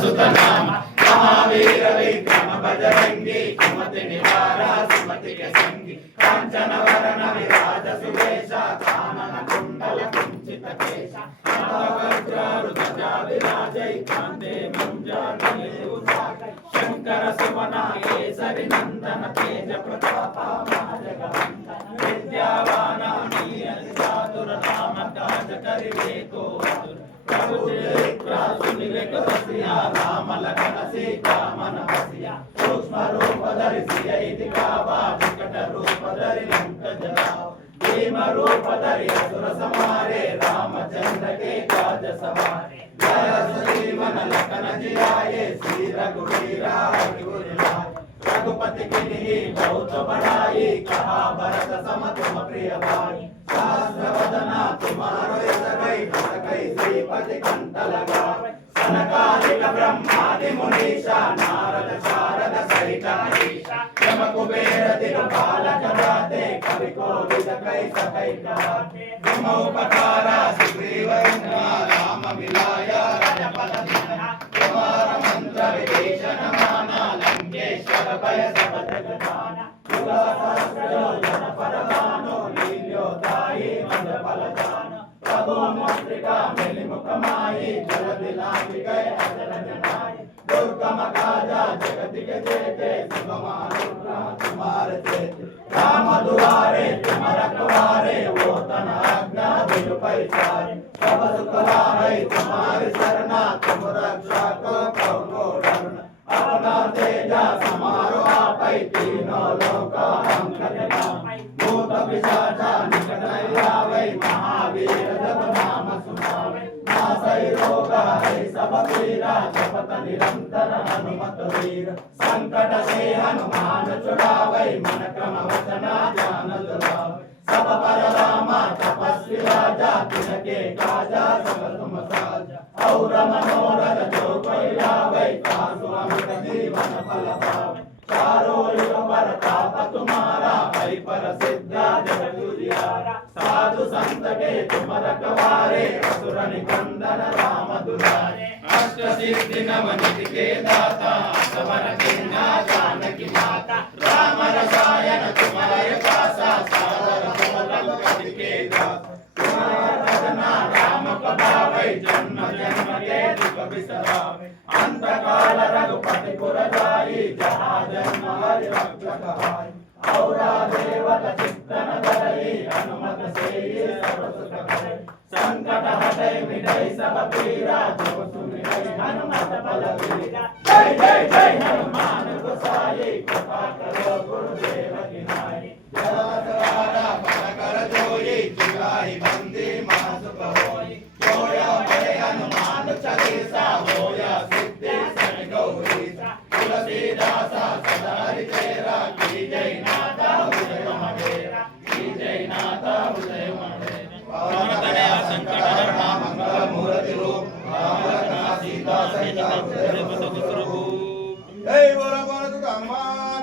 सुत नाम महावीर विक्रम बजरंगी कुमति निवार सुमति के संगी कांचन वरण विराज सुवेश कानन कुंडल कुंचित केश विराजै कांदे मंजर शंकर सुवन केसरी नंदन तेज प्रताप विद्यावान चातुर नाम काज करिवे को प्रभु राम लखन सीता मन हसिया सूक्ष्म रूप धरि सियहि दिखावा विकट रूप धरि लंक जरावा भीम रूप धरि असुर संहारे रामचंद्र के काज सवारे जय जीवन लखन जियाए श्री रघुवीरा रघुपति किन्हीं बहुत बढ़ाई कहा भरत सम तुम प्रिय भाई सहस्र वदना तुम्हारो यश गई श्रीपति कंठ लगावे सनकादिक ब्रह्मादि मुनीषा नारद शारद सहित अहीशा यम कुबेर दिक्पाल कराते कवि कोविद कहि सकै कहते तुम उपकारा सुग्रीव राम मिलाया रजपद दीन्हा तुम्हारा मंत्र विभीषण माना लंकेश्वर भय सब जग जाना युगा सहस्र योजन परमानो लील्यो दाई मद बल जान प्रभु मुद्रिका मिलि मुख माही जल दिलांग गए अजर जनाई दुर्गम काजा जगत के जेते सुगमानुग्रह तुम्हारे तेते राम दुआरे तुम रखवारे वो तन आज्ञा बिनु पैसारे सब सुख है तुम्हारी शरणा तुम रक्षा को कहो डरना अपना तेजा समारो आपै तीनों लोक अंकट नामै भूत पिशाच निकट नहीं आवे महावीर जब नाम सुनावे नासै रोग हरै सब पीरा जपत निरंतर हनुमत वीर संकट से हनुमान छुड़ावे मन क्रम वचन ध्यान दुलावे सब पर राम तपस्वी राजा तिनके काजा सब तुम साजा और मनोरथ जो कोई लावे तासु अमित जीवन फल पावे चारों युग प्रताप तुम्हारा हरि पर सिद्धा जगत उजियारा साधु संत के तुम रखवारे असुर निकंदन राम दुलारे अष्ट सिद्धि नव निधि के दाता सबर किन्ना जानकी माता राम रसायन तुम्हारे पासा सादर लंक के दाता तुम्हारा भजना राम पदावे जन्म जन्म के दुख बिसरावे अंत काल रघुपति पुर जाई जहाँ जन्म हरि रक्षक भाई औरा देवत चित्तन धरई हनुमत से सब सुख करे संकट हटै मिटै सब पीरा जो सुमिरै हनुमत बल वीरा जय जय जय हनुमान गोसाई कृपा करो गुरुदेव की नाई जय सवारा बल कर जोई जुगाई बंदी मासुक होई जोया बड़े हनुमान चालीसा होया सिद्धि सन गौरीसा तुलसीदास